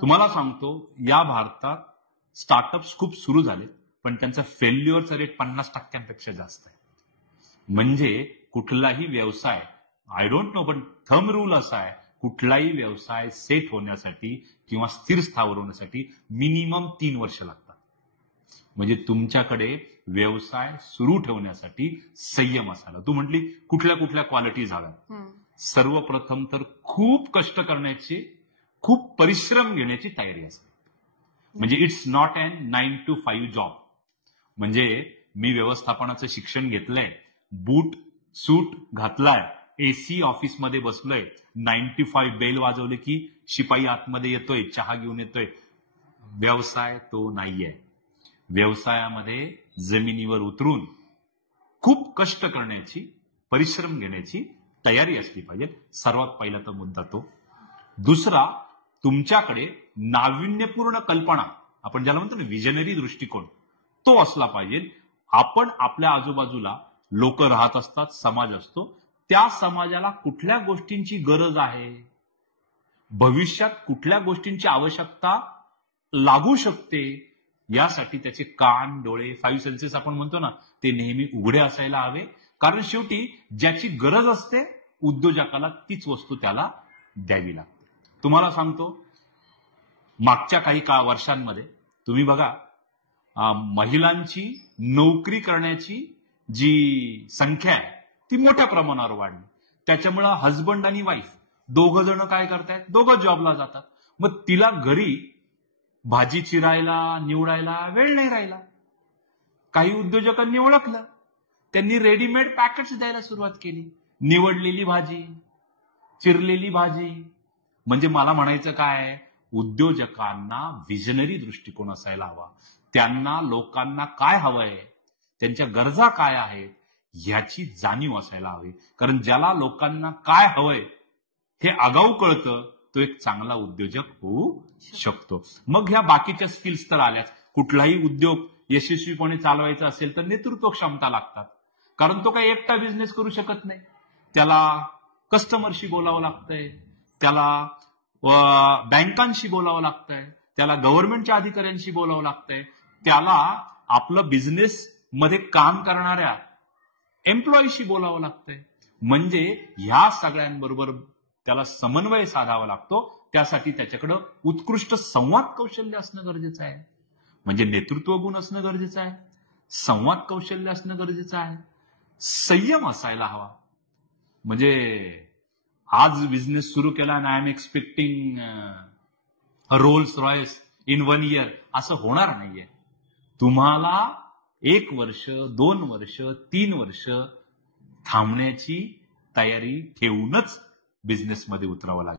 तुम्हाला सांगतो, या भारतात स्टार्टअप्स खूप सुरू झाले, पण त्यांचा फेल्युअरचा रेट 50% जास्त आहे. म्हणजे कुठलाही व्यवसाय, आय डोंट नो, पण थंब रूल असा आहे, कुठलाही व्यवसाय सेट होण्यासाठी किंवा स्थिर स्थावर होण्यासाठी मिनिमम 3 वर्ष लागतात. म्हणजे तुमच्याकडे व्यवसाय सुरू ठेवण्यासाठी संयम असायला. तू म्हटली कुठल्या कुठल्या क्वालिटीज हव्या. सर्वप्रथम तर खूप कष्ट करण्याची, खूप परिश्रम घेण्याची तयारी असते. म्हणजे it's not an 9 to 5 job. म्हणजे मी व्यवस्थापनाचं शिक्षण घेतलंय, बूट सूट घातलाय, एसी ऑफिसमध्ये बसलोय, 95 बेल वाजवले की शिपाई आतमध्ये येतोय, चहा घेऊन येतोय. व्यवसाय तो नाहीये. व्यवसायामध्ये जमिनीवर उतरून खूप कष्ट करण्याची, परिश्रम घेण्याची तयारी असली पाहिजे. सर्वात पहिला तर मुद्दा तो. दुसरा, तुमच्याकडे नाविन्यपूर्ण कल्पना, आपण ज्याला म्हणतो ना विजनरी दृष्टिकोन, तो असला पाहिजे. आपण आपल्या आजूबाजूला लोक राहत असतात, समाज असतो, त्या समाजाला कुठल्या गोष्टींची गरज आहे, भविष्यात कुठल्या गोष्टींची आवश्यकता लागू शकते, यासाठी त्याचे कान, डोळे, 5 सेन्सेस आपण म्हणतो ना, ते नेहमी उघडे असायला हवे. कारण शेवटी ज्याची गरज असते उद्योजकाला तीच वस्तू त्याला द्यावी लागते. तुम्हाला सांगतो, मागच्या काही वर्षांमध्ये तुम्ही बघा, महिलांची नोकरी करण्याची जी संख्या आहे ती मोठ्या प्रमाणावर वाढली. त्याच्यामुळे हजबंड आणि वाईफ दोघं जण काय करतायत, दोघं जॉबला जातात. मग तिला घरी भाजी चिरायला, निवडायला वेळ नाही राहिला. काही उद्योजकांनी ओळखलं, त्यांनी रेडीमेड पॅकेट्स द्यायला सुरुवात केली. निवडलेली भाजी, चिरलेली भाजी. म्हणजे मला म्हणायचं काय, उद्योजकांना विजनरी दृष्टिकोन असायला हवा. त्यांना लोकांना काय हवंय, त्यांच्या गरजा काय आहेत याची जाणीव असायला हवी. कारण ज्याला लोकांना काय हवंय हे आगाऊ कळतं, तो एक चांगला उद्योजक होऊ शकतो. मग ह्या बाकीच्या स्किल्स तर आल्याच. कुठलाही उद्योग यशस्वीपणे चालवायचा असेल तर नेतृत्व क्षमता लागतात. कारण तो काही एकटा बिझनेस करू शकत नाही. त्याला कस्टमरशी बोलावं लागतंय, त्याला बँकांशी बोलावं लागतंय, त्याला गव्हर्नमेंटच्या अधिकाऱ्यांशी बोलावं लागतंय, त्याला आपलं बिझनेस मध्ये काम करणाऱ्या एम्प्लॉईशी बोलावं लागतंय. म्हणजे ह्या सगळ्यांबरोबर त्याला समन्वय साधावा लागतो. त्यासाठी त्याच्याकडं उत्कृष्ट संवाद कौशल्य असणं गरजेचं आहे. म्हणजे नेतृत्व गुण असणं गरजेचं आहे, संवाद कौशल्य असणं गरजेचं आहे, संयम असायला हवा. म्हणजे आज बिझनेस सुरू केला आणि I am expecting Rolls Royce in 1 year असं होणार नाहीये. तुम्हाला 1 वर्ष, 2 वर्ष, 3 वर्ष थांबण्याची तयारी ठेवूनच बिझनेसमध्ये उतरावं लागेल.